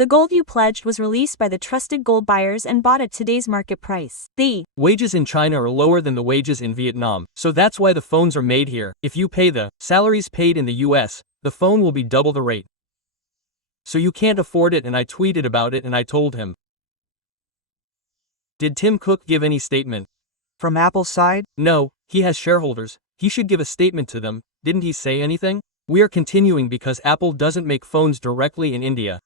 The gold you pledged was released by the trusted gold buyers and bought at today's market price. The wages in China are lower than the wages in Vietnam, so that's why the phones are made here. If you pay the salaries paid in the US, the phone will be double the rate. So you can't afford it, and I tweeted about it and I told him. Did Tim Cook give any statement? From Apple's side? No, he has shareholders. He should give a statement to them. Didn't he say anything? We are continuing because Apple doesn't make phones directly in India.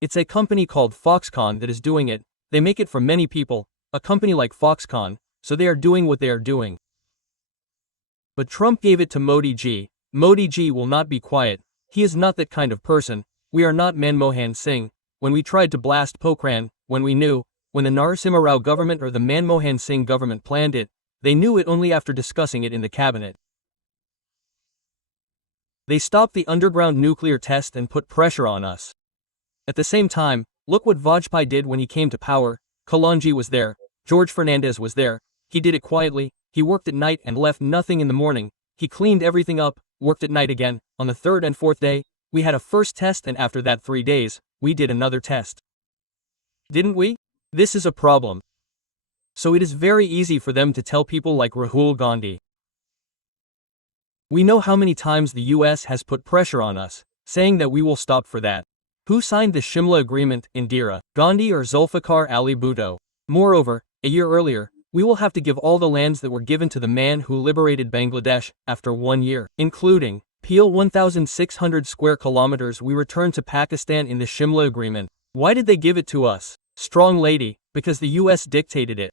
It's a company called Foxconn that is doing it. They make it for many people, a company like Foxconn, so they are doing what they are doing. But Trump gave it to Modi ji. Modi ji will not be quiet. He is not that kind of person. We are not Manmohan Singh. When we tried to blast Pokhran, when the Narasimha Rao government or the Manmohan Singh government planned it, they knew it only after discussing it in the cabinet. They stopped the underground nuclear test and put pressure on us. At the same time, look what Vajpayee did when he came to power. Kalonji was there, George Fernandez was there. He did it quietly, he worked at night and left nothing in the morning. He cleaned everything up, worked at night again. On the third and fourth day, we had a first test, and after that 3 days, we did another test. Didn't we? This is a problem. So it is very easy for them to tell people like Rahul Gandhi. We know how many times the US has put pressure on us, saying that we will stop for that. Who signed the Shimla Agreement, Indira Gandhi or Zulfikar Ali Bhutto? Moreover, a year earlier, we will have to give all the lands that were given to the man who liberated Bangladesh after 1 year, including Peel 1,600 square kilometers we returned to Pakistan in the Shimla Agreement. Why did they give it to us? Strong lady, because the US dictated it.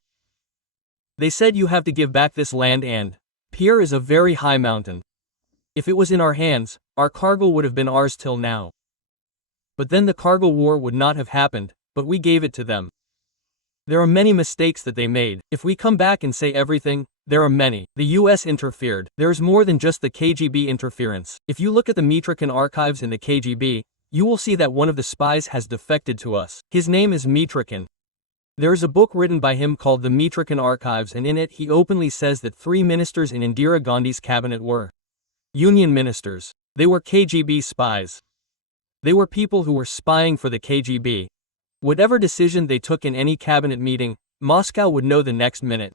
They said you have to give back this land, and Pierre is a very high mountain. If it was in our hands, our Kargil would have been ours till now. But then the Kargil war would not have happened, but we gave it to them. There are many mistakes that they made. If we come back and say everything, there are many. The US interfered. There is more than just the KGB interference. If you look at the Mitrokhin archives in the KGB, you will see that one of the spies has defected to us. His name is Mitrokhin. There is a book written by him called the Mitrokhin Archives, and in it he openly says that 3 ministers in Indira Gandhi's cabinet were Union ministers. They were KGB spies. They were people who were spying for the KGB. Whatever decision they took in any cabinet meeting, Moscow would know the next minute.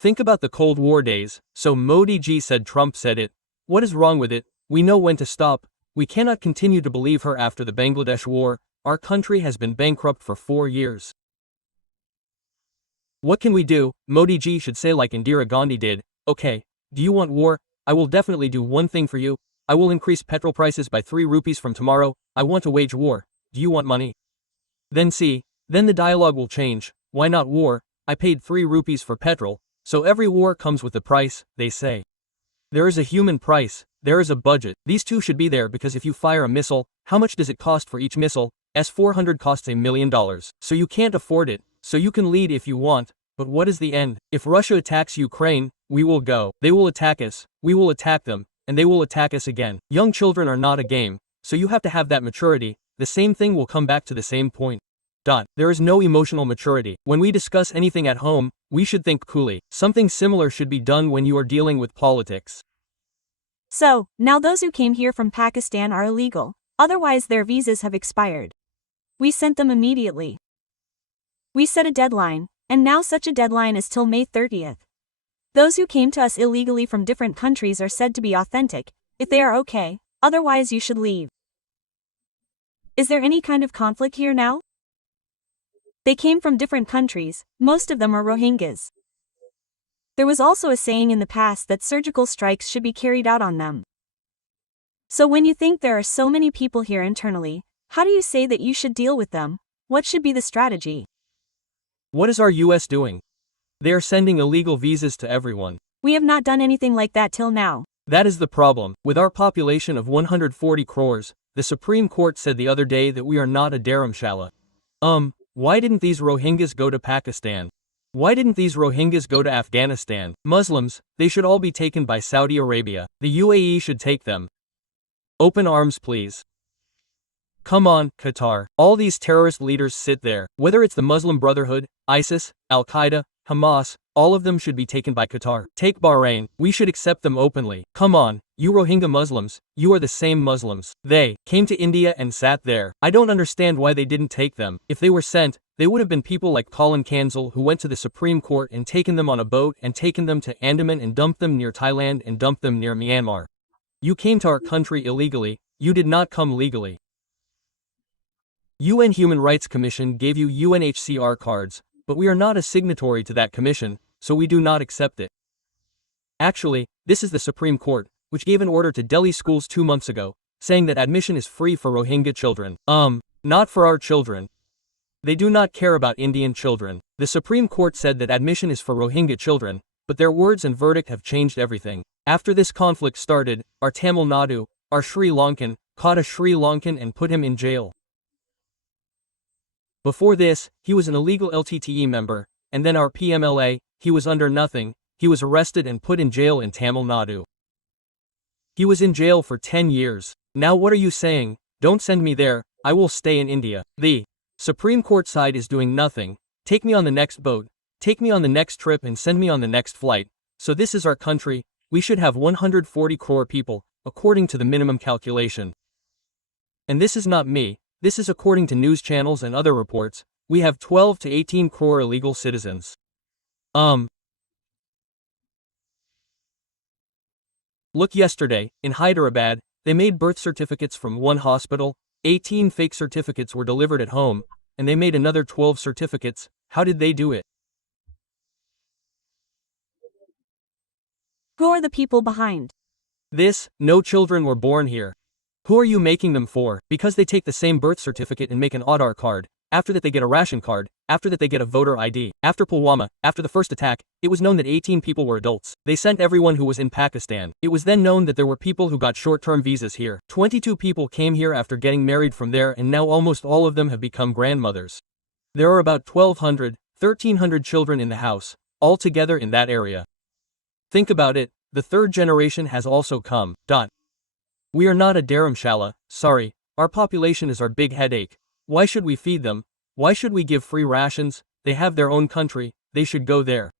Think about the Cold War days. So Modi ji said Trump said it. What is wrong with it? We know when to stop. We cannot continue to believe her after the Bangladesh war. Our country has been bankrupt for 4 years. What can we do? Modi ji should say like Indira Gandhi did. Okay, do you want war? I will definitely do one thing for you. I will increase petrol prices by 3 rupees from tomorrow. I want to wage war. Do you want money? Then the dialogue will change. Why not war? I paid 3 rupees for petrol, so every war comes with a price, they say. There is a human price, there is a budget. These two should be there, because if you fire a missile, how much does it cost for each missile? S-400 costs $1 million. So you can't afford it. So you can lead if you want, but what is the end? If Russia attacks Ukraine, we will go. They will attack us, we will attack them, and they will attack us again. Young children are not a game, so you have to have that maturity. The same thing will come back to the same point. There is no emotional maturity. When we discuss anything at home, we should think coolly. Something similar should be done when you are dealing with politics. So, now those who came here from Pakistan are illegal, otherwise their visas have expired. We sent them immediately. We set a deadline, and now such a deadline is till May 30th. Those who came to us illegally from different countries are said to be authentic, if they are okay, otherwise you should leave. Is there any kind of conflict here now? They came from different countries, most of them are Rohingyas. There was also a saying in the past that surgical strikes should be carried out on them. So when you think there are so many people here internally, how do you say that you should deal with them? What should be the strategy? What is our US doing? They are sending illegal visas to everyone. We have not done anything like that till now. That is the problem. With our population of 140 crores, the Supreme Court said the other day that we are not a dharamshala. Why didn't these Rohingyas go to Pakistan? Why didn't these Rohingyas go to Afghanistan? Muslims, they should all be taken by Saudi Arabia. The UAE should take them. Open arms, please. Come on, Qatar. All these terrorist leaders sit there. Whether it's the Muslim Brotherhood, ISIS, Al-Qaeda, Hamas, all of them should be taken by Qatar. Take Bahrain. We should accept them openly. Come on, You Rohingya Muslims, you are the same Muslims. They came to India and sat there. I don't understand why they didn't take them. If they were sent, they would have been people like Colin Kansel who went to the Supreme Court and taken them on a boat and taken them to Andaman and dumped them near Thailand and dumped them near Myanmar. You came to our country illegally, you did not come legally. UN Human Rights Commission gave you UNHCR cards, but we are not a signatory to that commission, so we do not accept it. Actually, this is the Supreme Court, which gave an order to Delhi schools 2 months ago, saying that admission is free for Rohingya children. Not for our children. They do not care about Indian children. The Supreme Court said that admission is for Rohingya children, but their words and verdict have changed everything. After this conflict started, our Tamil Nadu, our Sri Lankan, caught a Sri Lankan and put him in jail. Before this, he was an illegal LTTE member, and then our PMLA, he was under nothing, he was arrested and put in jail in Tamil Nadu. He was in jail for 10 years. Now what are you saying? Don't send me there, I will stay in India. The Supreme Court side is doing nothing. Take me on the next boat, take me on the next trip and send me on the next flight. So this is our country, we should have 140 crore people, according to the minimum calculation. And this is not me, this is according to news channels and other reports, we have 12 to 18 crore illegal citizens. Look yesterday, in Hyderabad, they made birth certificates from one hospital, 18 fake certificates were delivered at home, and they made another 12 certificates. How did they do it? Who are the people behind this? No children were born here. Who are you making them for? Because they take the same birth certificate and make an Aadhaar card, after that they get a ration card, after that they get a voter ID. After Pulwama, after the first attack, it was known that 18 people were adults. They sent everyone who was in Pakistan. It was then known that there were people who got short-term visas here. 22 people came here after getting married from there and now almost all of them have become grandmothers. There are about 1,200, 1,300 children in the house, all together in that area. Think about it, the third generation has also come. We are not a dharamshala, sorry, our population is our big headache. Why should we feed them? Why should we give free rations? They have their own country, they should go there.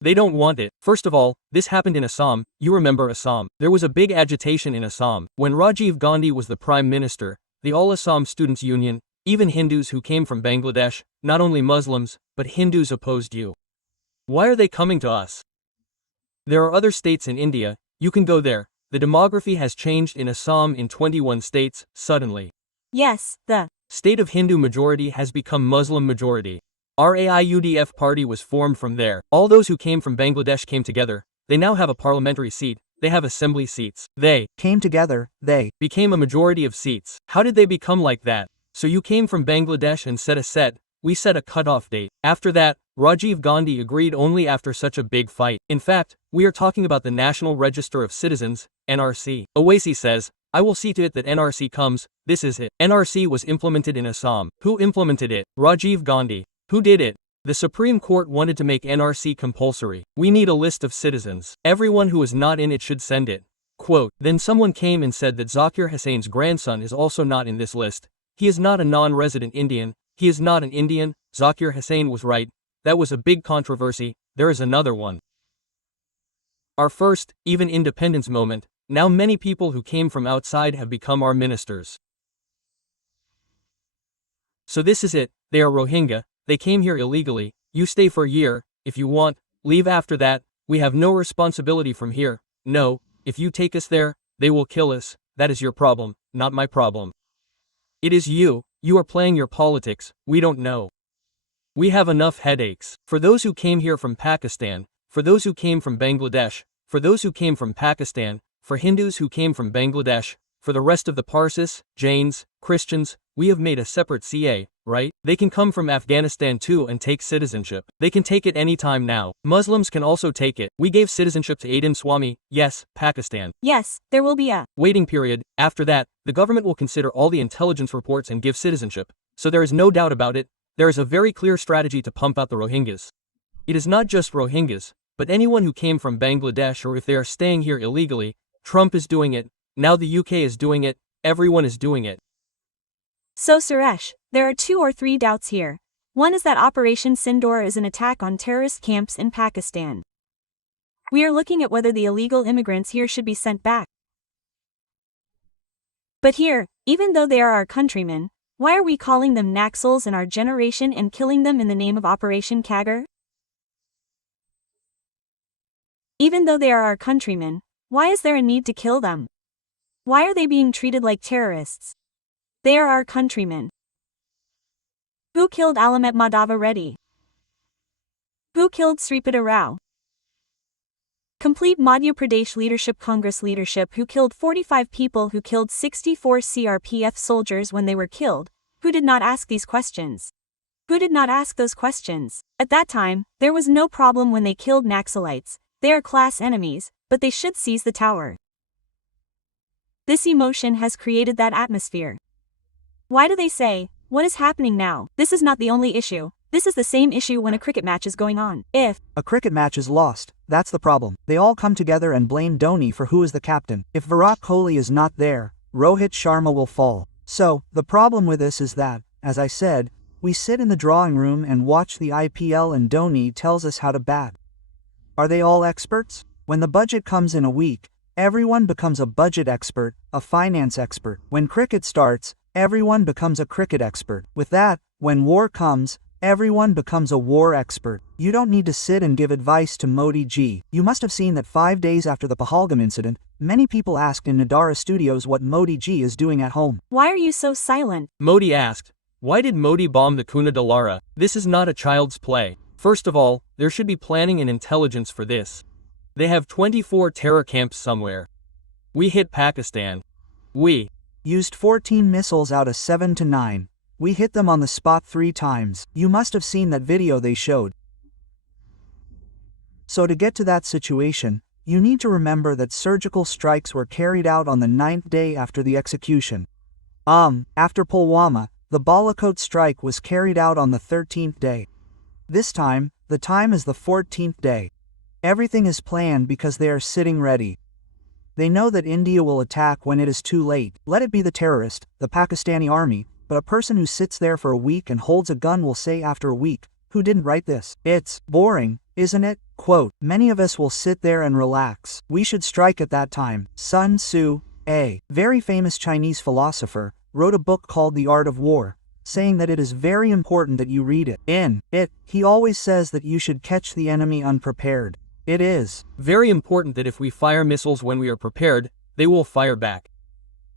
They don't want it. First of all, this happened in Assam, you remember Assam. There was a big agitation in Assam. When Rajiv Gandhi was the Prime Minister, the All Assam Students' Union, even Hindus who came from Bangladesh, not only Muslims, but Hindus opposed you. Why are they coming to us? There are other states in India, you can go there. The demography has changed in Assam in 21 states, suddenly. Yes, the state of Hindu majority has become Muslim majority. Our AIUDF party was formed from there. All those who came from Bangladesh came together. They now have a parliamentary seat. They have assembly seats. They came together, they became a majority of seats. How did they become like that? So you came from Bangladesh and we set a cutoff date. After that, Rajiv Gandhi agreed only after such a big fight. In fact, we are talking about the National Register of Citizens, NRC. Owaisi says, I will see to it that NRC comes, this is it. NRC was implemented in Assam. Who implemented it? Rajiv Gandhi. Who did it? The Supreme Court wanted to make NRC compulsory. We need a list of citizens. Everyone who is not in it should send it. Quote, then someone came and said that Zakir Hussain's grandson is also not in this list. He is not a non-resident Indian. He is not an Indian. Zakir Hussain was right. That was a big controversy. There is another one. Our first, even independence moment, now many people who came from outside have become our ministers. So this is it, they are Rohingya, they came here illegally, you stay for a year, if you want, leave after that, we have no responsibility from here, no, if you take us there, they will kill us, that is your problem, not my problem. It is you are playing your politics, we don't know. We have enough headaches. For those who came here from Pakistan, for those who came from Bangladesh, for those who came from Pakistan, for Hindus who came from Bangladesh, for the rest of the Parsis, Jains, Christians, we have made a separate CA, right? They can come from Afghanistan too and take citizenship. They can take it anytime now. Muslims can also take it. We gave citizenship to Aiden Swami, yes, Pakistan. Yes, there will be a waiting period. After that, the government will consider all the intelligence reports and give citizenship. So there is no doubt about it. There is a very clear strategy to pump out the Rohingyas. It is not just Rohingyas, but anyone who came from Bangladesh or if they are staying here illegally. Trump is doing it, now the UK is doing it, everyone is doing it. So Suresh, there are 2 or 3 doubts here. One is that Operation Sindoor is an attack on terrorist camps in Pakistan. We are looking at whether the illegal immigrants here should be sent back. But here, even though they are our countrymen, why are we calling them Naxals in our generation and killing them in the name of Operation Kagger? Even though they are our countrymen, why is there a need to kill them? Why are they being treated like terrorists? They are our countrymen. Who killed Alamat Madhava Reddy? Who killed Sripada Rao? Complete Madhya Pradesh Leadership Congress leadership who killed 45 people, who killed 64 CRPF soldiers when they were killed, who did not ask these questions. Who did not ask those questions? At that time, there was no problem when they killed Naxalites. They are class enemies, but they should seize the tower. This emotion has created that atmosphere. Why do they say, what is happening now? This is not the only issue. This is the same issue when a cricket match is going on. If a cricket match is lost, that's the problem. They all come together and blame Dhoni for who is the captain. If Virat Kohli is not there, Rohit Sharma will fall. So, the problem with this is that, as I said, we sit in the drawing room and watch the IPL and Dhoni tells us how to bat. Are they all experts? When the budget comes in a week, everyone becomes a budget expert, a finance expert. When cricket starts, everyone becomes a cricket expert. With that, when war comes, everyone becomes a war expert. You don't need to sit and give advice to Modi ji. You must have seen that 5 days after the Pahalgam incident, many people asked in Nadara Studios what Modi ji is doing at home. Why are you so silent? Modi asked, why did Modi bomb the Kuna Dalara? This is not a child's play. First of all, there should be planning and intelligence for this. They have 24 terror camps somewhere. We hit Pakistan. We used 14 missiles out of 7 to 9. We hit them on the spot 3 times. You must have seen that video they showed. So to get to that situation, you need to remember that surgical strikes were carried out on the 9th day after the execution. After Pulwama, the Balakot strike was carried out on the 13th day. This time, the time is the 14th day. Everything is planned because they are sitting ready. They know that India will attack when it is too late. Let it be the terrorist, the Pakistani army, but a person who sits there for a week and holds a gun will say after a week, who didn't write this? It's boring, isn't it? Quote, many of us will sit there and relax. We should strike at that time. Sun Tzu, a very famous Chinese philosopher, wrote a book called The Art of War, saying that it is very important that you read it. In it, he always says that you should catch the enemy unprepared. It is very important that if we fire missiles when we are prepared, they will fire back.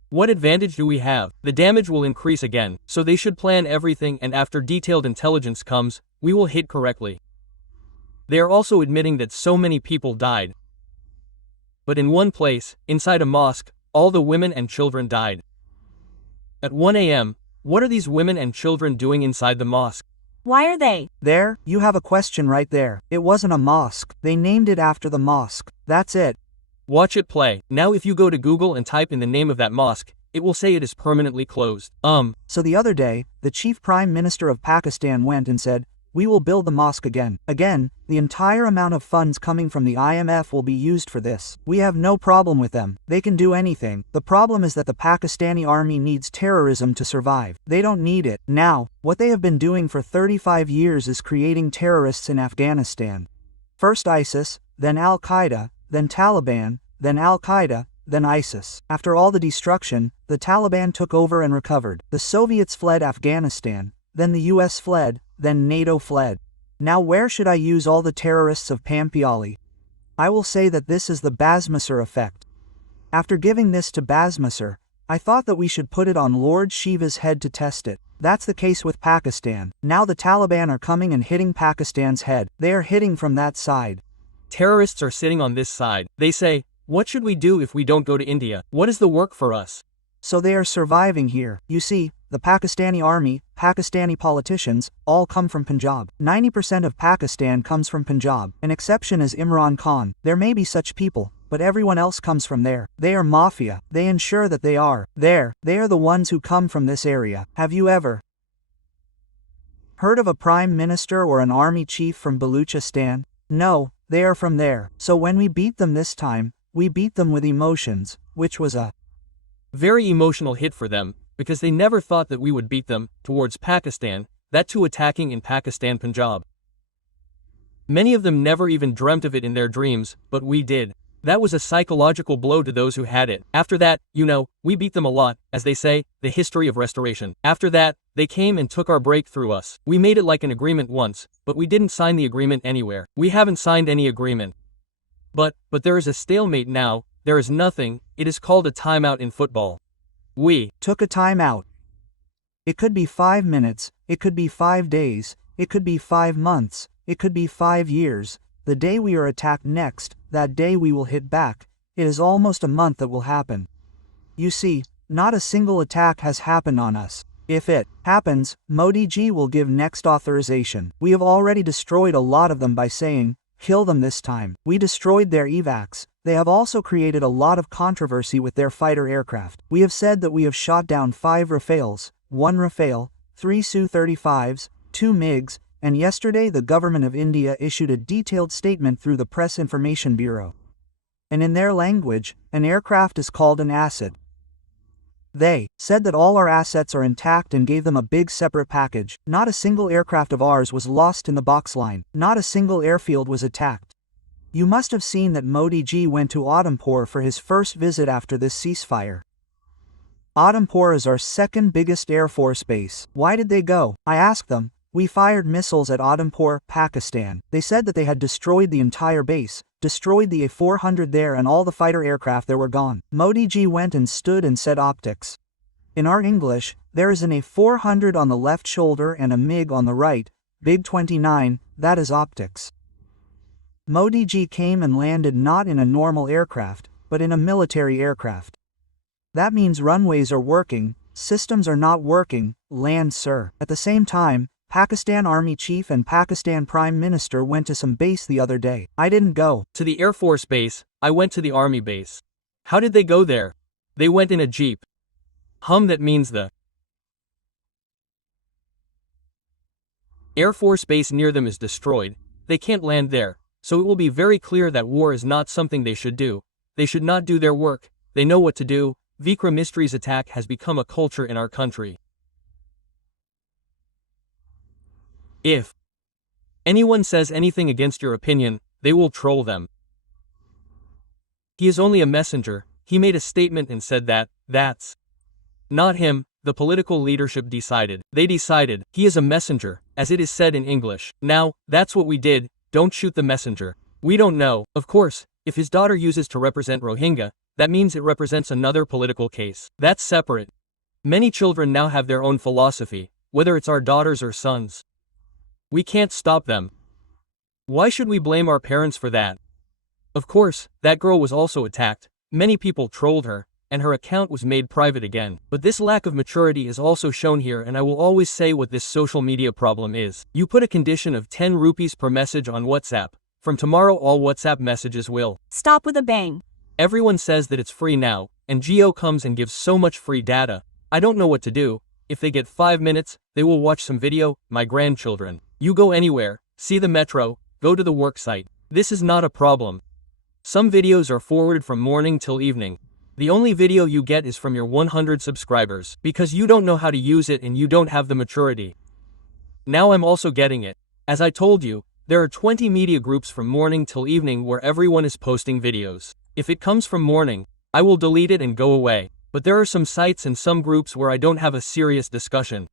What advantage do we have? The damage will increase again, so they should plan everything, and after detailed intelligence comes, we will hit correctly. They are also admitting that so many people died. But in one place, inside a mosque, all the women and children died. At 1 a.m., what are these women and children doing inside the mosque? Why are they? There, you have a question right there. It wasn't a mosque. They named it after the mosque. That's it. Watch it play. Now if you go to Google and type in the name of that mosque, it will say it is permanently closed. So the other day, the chief prime minister of Pakistan went and said, we will build the mosque again. Again, the entire amount of funds coming from the IMF will be used for this. We have no problem with them. They can do anything. The problem is that the Pakistani army needs terrorism to survive. They don't need it. Now, what they have been doing for 35 years is creating terrorists in Afghanistan. First ISIS, then Al-Qaeda, then Taliban, then Al-Qaeda, then ISIS. After all the destruction, the Taliban took over and recovered. The Soviets fled Afghanistan, then the US fled, then NATO fled. Now where should I use all the terrorists of Pampiali? I will say that this is the Basmasar effect. After giving this to Basmasar, I thought that we should put it on Lord Shiva's head to test it. That's the case with Pakistan. Now the Taliban are coming and hitting Pakistan's head. They are hitting from that side. Terrorists are sitting on this side. They say, what should we do if we don't go to India? What is the work for us? So they are surviving here. You see, the Pakistani army, Pakistani politicians, all come from Punjab. 90% of Pakistan comes from Punjab. An exception is Imran Khan. There may be such people, but everyone else comes from there. They are mafia. They ensure that they are there. They are the ones who come from this area. Have you ever heard of a prime minister or an army chief from Baluchistan? No, they are from there. So when we beat them this time, we beat them with emotions, which was a very emotional hit for them, because they never thought that we would beat them, towards Pakistan, that too attacking in Pakistan Punjab. Many of them never even dreamt of it in their dreams, but we did. That was a psychological blow to those who had it. After that, we beat them a lot, as they say, the history of restoration. After that, they came and took our break through us. We made it like an agreement once, but we didn't sign the agreement anywhere. We haven't signed any agreement. But there is a stalemate now, there is nothing, it is called a timeout in football. We took a timeout. It could be 5 minutes, it could be 5 days, it could be 5 months, it could be 5 years. The day we are attacked next, that day we will hit back. It is almost a month that will happen. You see, not a single attack has happened on us. If it happens, Modi ji will give next authorization. We have already destroyed a lot of them by saying, kill them this time. We destroyed their evacs. They have also created a lot of controversy with their fighter aircraft. We have said that we have shot down 5 Rafales, 1 Rafale, 3 Su-35s, 2 MiGs, and yesterday the government of India issued a detailed statement through the Press Information Bureau. And in their language, an aircraft is called an asset. They said that all our assets are intact and gave them a big separate package. Not a single aircraft of ours was lost in the box line. Not a single airfield was attacked. You must have seen that Modi ji went to Udhampur for his first visit after this ceasefire. Udhampur is our second biggest Air Force base. Why did they go? I asked them. We fired missiles at Udhampur, Pakistan. They said that they had destroyed the entire base, destroyed the A-400 there and all the fighter aircraft there were gone. Modi ji went and stood and said optics. In our English, there is an A-400 on the left shoulder and a MiG on the right, Big 29, that is optics. Modi ji came and landed not in a normal aircraft, but in a military aircraft. That means runways are working, systems are not working, land sir. At the same time, Pakistan Army Chief and Pakistan Prime Minister went to some base the other day. I didn't go to the Air Force base, I went to the Army base. How did they go there? They went in a jeep. That means the Air Force base near them is destroyed. They can't land there, so it will be very clear that war is not something they should do. They should not do their work. They know what to do. Vikram Misri's attack has become a culture in our country. If anyone says anything against your opinion, they will troll them. He is only a messenger. He made a statement and said that's not him. The political leadership decided. They decided. He is a messenger, as it is said in English. Now, that's what we did. Don't shoot the messenger. We don't know. Of course, if his daughter uses to represent Rohingya, that means it represents another political case. That's separate. Many children now have their own philosophy, whether it's our daughters or sons. We can't stop them. Why should we blame our parents for that? Of course, that girl was also attacked. Many people trolled her, and her account was made private again. But this lack of maturity is also shown here, and I will always say what this social media problem is. You put a condition of 10 rupees per message on WhatsApp. From tomorrow all WhatsApp messages will stop with a bang. Everyone says that it's free now, and Jio comes and gives so much free data. I don't know what to do. If they get 5 minutes, they will watch some video, my grandchildren. You go anywhere, see the metro, go to the work site. This is not a problem. Some videos are forwarded from morning till evening. The only video you get is from your 100 subscribers, because you don't know how to use it and you don't have the maturity. Now I'm also getting it. As I told you, there are 20 media groups from morning till evening where everyone is posting videos. If it comes from morning, I will delete it and go away. But there are some sites and some groups where I don't have a serious discussion.